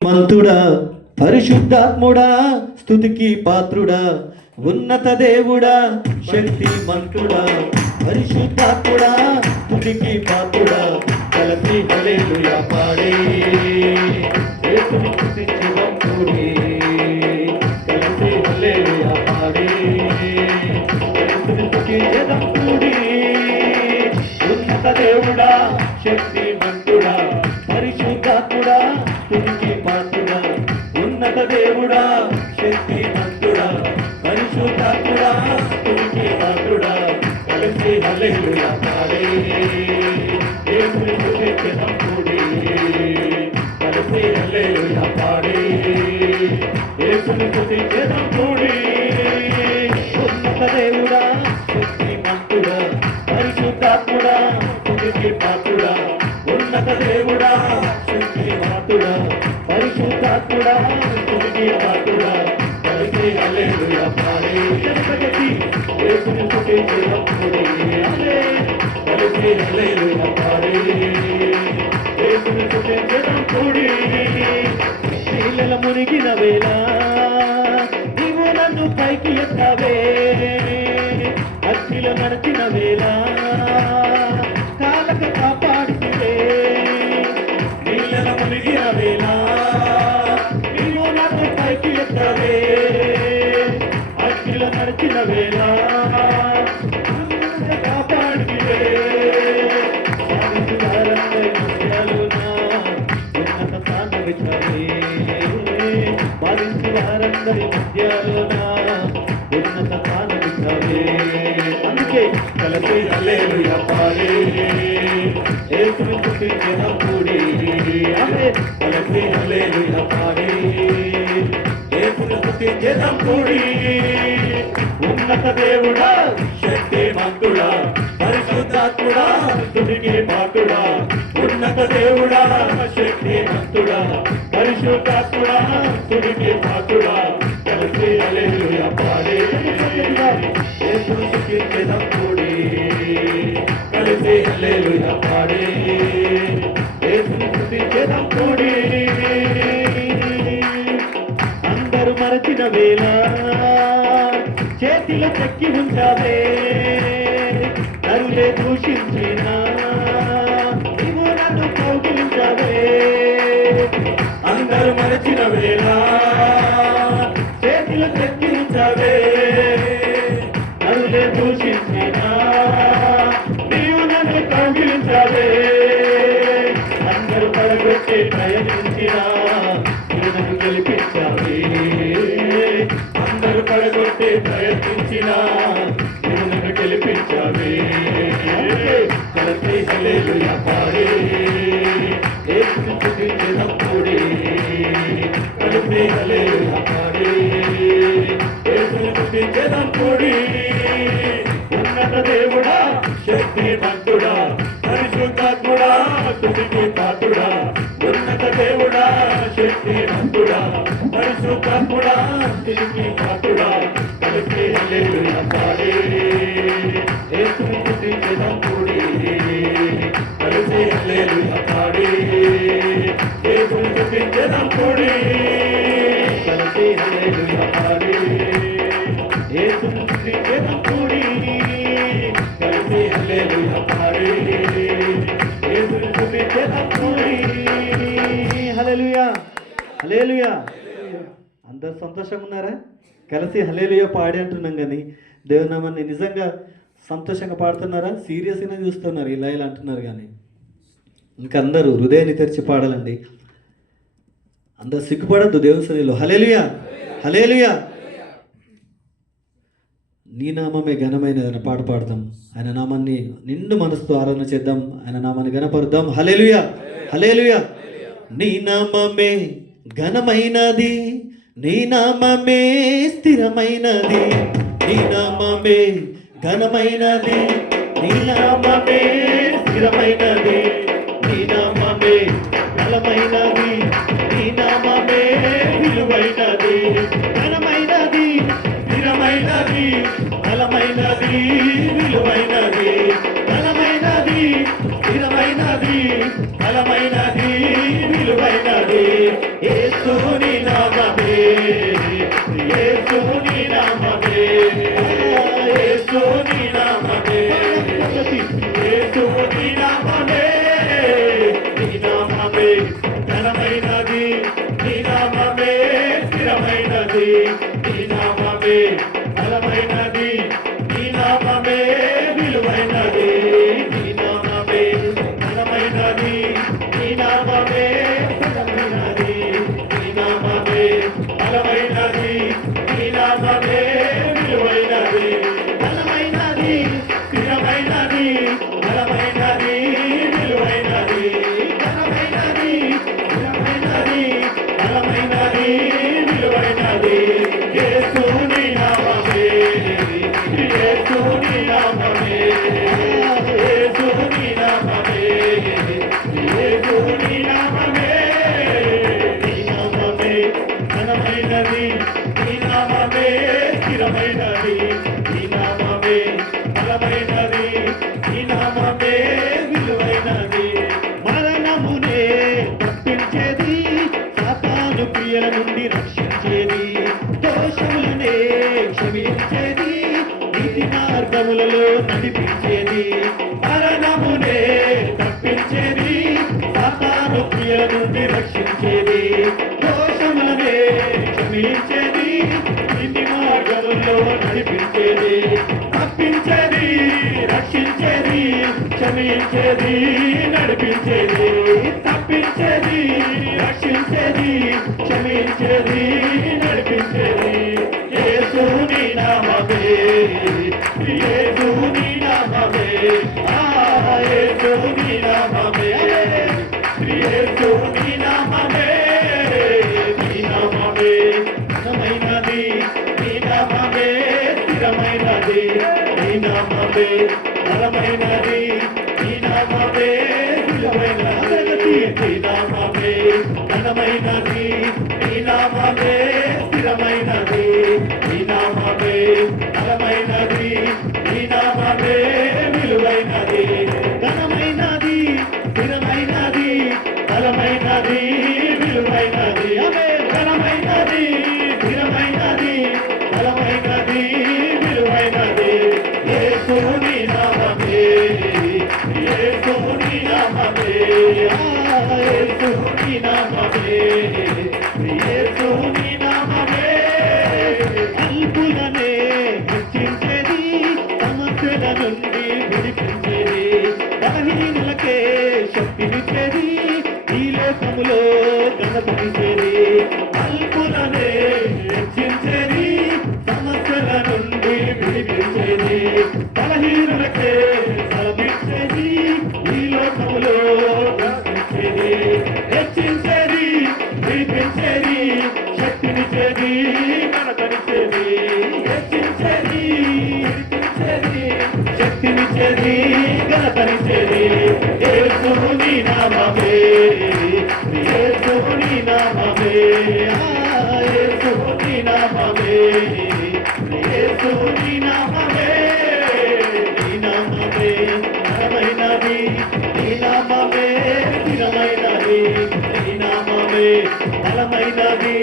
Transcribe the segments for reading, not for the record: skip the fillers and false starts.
మంతుడా పరిశుద్ధాత్ముడా స్తుతికి పాత్రుడా ఉన్నత దేవుడా శక్తి మంతుడా పరిశుద్ధాత్ముడా స్తుతికి పాత్రుడా కలిసి హల్లెలూయా పాడే యేసుని స్తుతించి వంతుడి కలిసి హల్లెలూయా పాడే యేసుని స్తుతించి వంతుడి ఉన్నత దేవుడా శక్తి మంతుడా పరిశుద్ధాత్ముడా స్తుతికి పాత్రుడా ఉన్నత దేవుడా శక్తి మంతుడా పరిశుద్ధాత్ముడా స్తుతికి పాత్రుడా కలిసి హల్లెలూయా పాడే యేసుని స్తుతించి వంతుడి కలిసి హల్లెలూయా పాడే యేసుని స్తుతించి వంతుడి ఉన్నత దేవుడా శక్తి మంతుడా పరిశుద్ధాత్ముడా స్తుతికి పాత్రుడా ఉన్నత దేవుడా శక్తి మంతుడా పరిశుద్ధాత్ముడా స్తుతికి పాత్రుడా కలిసి హల్లెలూయా పాడే యేసుని స్తుతించి వంతుడి కలిసి హల్లెలూయా పాడే యేసుని స్తుతించి వంతుడి నీళ్ళ మునిగిన వేళ నీవు నన్ను పైకి ఎత్తావే అగ్నిలో నడిచిన వేళ కాలక కాపాడితే నీళ్ళ మునిగిన వేళ నీవు నన్ను పైకి ఎత్తావే అగ్నిలో నడిచిన వేళ కాపాడితే ఉన్నత స్థానమిచ్చావే భావించి వారందరి మధ్యలోన ఉన్నత స్థానమిచ్చావే అందుకే కలిసి హల్లెలూయా పాడే యేసుని స్తుతించి వంతుడి కలిసి హల్లెలూయా పాడే యేసుని స్తుతించి వంతుడి ఉన్నత దేవుడా శక్తి మంతుడా పరిశుద్ధాత్ముడా స్తుతికి పాత్రుడా ఉన్నత దేవుడా శక్తి మంతుడా పరిశుద్ధాత్ముడా స్తుతికి పాత్రుడా కలిసి హల్లెలూయా పాడే యేసుని స్తుతించి వంతుడి కలిసి హల్లెలూయా పాడే యేసుని స్తుతించి వంతుడి అందరూ మరచిన వేళ చేతిలో చెక్కి ఉంచావే నరులే దూషించిన నీవు నన్ను కౌగిలించావే అందరూ మరచిన వేళ చేతిలో చెక్కి ఉంచావే నరులే దూషించిన నీవు నన్ను కౌగిలించావే అందరూ పడగొట్టి ప్రయత్నించిన నీవు నన్ను గెలిపించావే అందరూ పడగొట్టి ప్రయత్నించిన నీవు నన్ను గెలిపించావే కలిసి హల్లెలూయా పాడే యేసుని స్తుతించి వంతుడి కలిసి హల్లెలూయా పాడే యేసుని స్తుతించి వంతుడి ఉన్నత దేవుడా శక్తి మంతుడా పరిశుద్ధాత్ముడా స్తుతికి పాత్రుడా ఉన్నత దేవుడా శక్తి మంతుడా పరిశుద్ధాత్ముడా స్తుతికి పాత్రుడా కలిసి హల్లెలూయా పాడే యేసుని స్తుతించి వంతుడి కలిసి హల్లెలూయా పాడే యేసుని స్తుతించి వంతుడి కలిసి హల్లెలూయా పాడే యేసుని స్తుతించి వంతుడి కలిసి హల్లెలూయా పాడే యేసుని స్తుతించి వంతుడి హల్లెలూయా హల్లెలూయా అందరు సంతోషంగా ఉన్నారా? కలిసి హల్లెలూయా పాడి అంటున్నాం కానీ దేవునామాన్ని నిజంగా సంతోషంగా పాడుతున్నారా? సీరియస్గానే చూస్తున్నారు ఇలా ఇలా అంటున్నారు కానీ ఇంకా అందరూ హృదయాన్ని తెరిచి పాడాలండి. అందరు సిగ్గుపడద్దు దేవుని సన్నిధిలో. హల్లెలూయా హల్లెలూయా నీ నామమే ఘనమైనదని పాట పాడదాం. ఆయన నామాన్ని నిండు మనసుతో ఆరాధన చేద్దాం. ఆయన నామాన్ని ఘనపరుద్దాం. హల్లెలూయా హల్లెలూయా నీ నామమే ఘనమైనది, నీ నామమే స్థిరమైనది, నీ నామమే ఘనమైనది, నీ నామమే స్థిరమైనది, నీ నామమే బలమైనది, నీ నామమే విలువైనది, ఘనమైనది, స్థిరమైనది, బలమైనది, విలువైనది, ఘనమైనది, స్థిరమైనది, బలమైనది, విలువైనది. యేసుని నామమే, యేసుని నామమే, యేసుని నామమే, యేసుని నామమే, నీ నామమే ఘనమైనది, నీ నామమే స్థిరమైనది, నీ నామమే బలమైనది, నీ నామమే విలువైనది, నీ నామమే ఘనమైనది, నీ నామమే స్థిరమైనది, నీ నామమే బలమైనది, నీ నామమే విలువైనది, బలమైనది స్థిరమైనది, బలమైనది విలువైనది, ఘనమైనది స్థిరమైనది, బలమైనది విలువైనది, యేసుని నామమే, యేసుని నామమే, యేసుని నామమే, యేసుని నామమే, నీ నామమే ఘనమైనది, నీ నామమే స్థిరమైనది, నీ నామమే బలమైనది, నీ నామమే విలువైనది, మరణమునే తప్పించేది, సాతాను క్రియల నుండి రక్షించేది, దోషములనే క్షమించేది, నీతి మార్గములలో నడిపించేది, మరణమునే తప్పించేది, సాతాను క్రియల నుండి రక్షించేది, దోషములనే క్షమించేది, నీతి మార్గములలో నడిపించేది, తప్పించేది, రక్షించేది, క్షమించేది, నడిపించేది, తప్పించేది, రక్షించేది, క్షమించేది, నడిపించేది, యేసుని నామమే, యేసుని నామమే, యేసుని నామమే, యేసుని నామమే, నీ నామమే ఘనమైనది, నీ నామమే స్థిరమైనది, నీ నామమే బలమైనది, నీ నామమే విలువైనది, నీ నామమే ఘనమైనది, నీ నామమే స్థిరమైనది, నీ నామమే బలమైనది, నీ నామమే విలువైనది, ఘనమైనది స్థిరమైనది, బలమైనది విలువైనది, ఆమె ఘనమైనది స్థిరమైనది, బలమైనది విలువైనది, యేసుని నామమే, యేసుని నామమే, యేసుని నామమే, యేసుని నామమే, అల్పులనే హెచ్చించేది, సమస్యల నుండి విడిపించేది, బలహీనులకే శక్తినిచ్చేది, ఈ లోకములో ఘనపరిచేది, అల్పులనే హెచ్చించేది, సమస్యల నుండి విడిపించేది, బలహీనులకే బలమిచ్చేది, ఈ లోకములో ఘనపరిచేది, హెచ్చించేది, విడిపించేది, శక్తినిచ్చేది, ఘనపరిచేది, హెచ్చించేది, విడిపించేది, శక్తినిచ్చేది, ఘనపరిచేది, యేసుని నామమే, యేసుని నామమే, యేసుని నామమే, యేసుని నామమే, నీ నామమే ఘనమైనది, నీ నామమే స్థిరమైనది, నీ నామమే బలమైనది,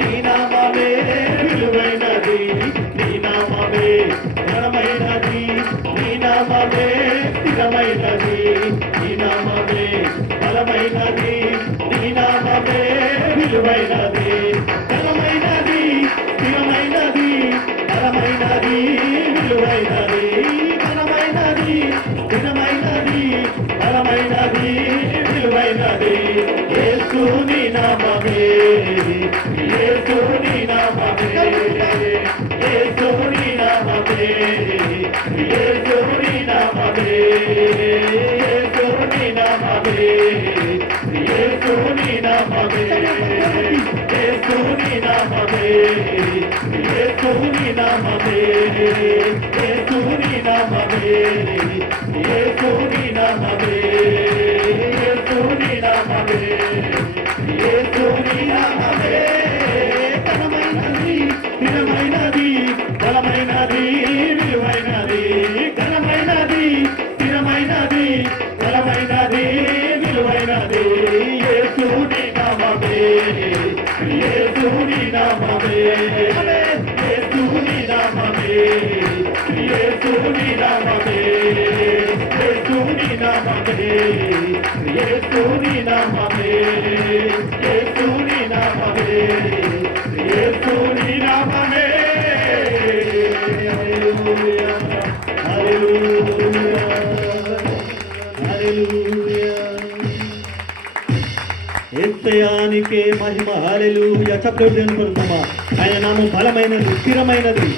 నీ నామమే విలువైనది, నీ నామమే ఘనమైనది, నీ నామమే స్థిరమైనది, నీ నామమే బలమైనది, నీ నామమే విలువైనది, ఘనమైనది స్థిరమైనది, బలమైనది విలువైనది, ఘనమైనది స్థిరమైనది, బలమైనది విలువైనది, యేసుని నామమే, యేసుని నామమే, యేసుని నామమే, యేసుని నామమే, యేసుని నామమే, యేసుని నామమే, యేసుని నామమే, యేసుని నామమే, యేసుని నామమే, యేసుని నామమే, యేసుని నామమే, యేసుని నామమే, ఘనమైనది స్థిరమైనది, బలమైనది విలువైనది, ఘనమైనది స్థిరమైనది, బలమైనది విలువైనది, యేసుని నామమే, యేసుని నామమే యేసుని నామమే యేసుని నామమే యేసుని నామమే యేసుని నామమే యేసుని నామమే యేసుని నామమే హల్లెలూయా హల్లెలూయా హల్లెలూయా యేసయ్యానికే మహిమ హల్లెలూయా చప్పట్లు అనుకుంటున్నామా ఆయన నామం బలమైనది స్థిరమైనది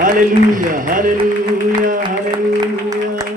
హల్లెలూయా హల్లెలూయా హల్లెలూయా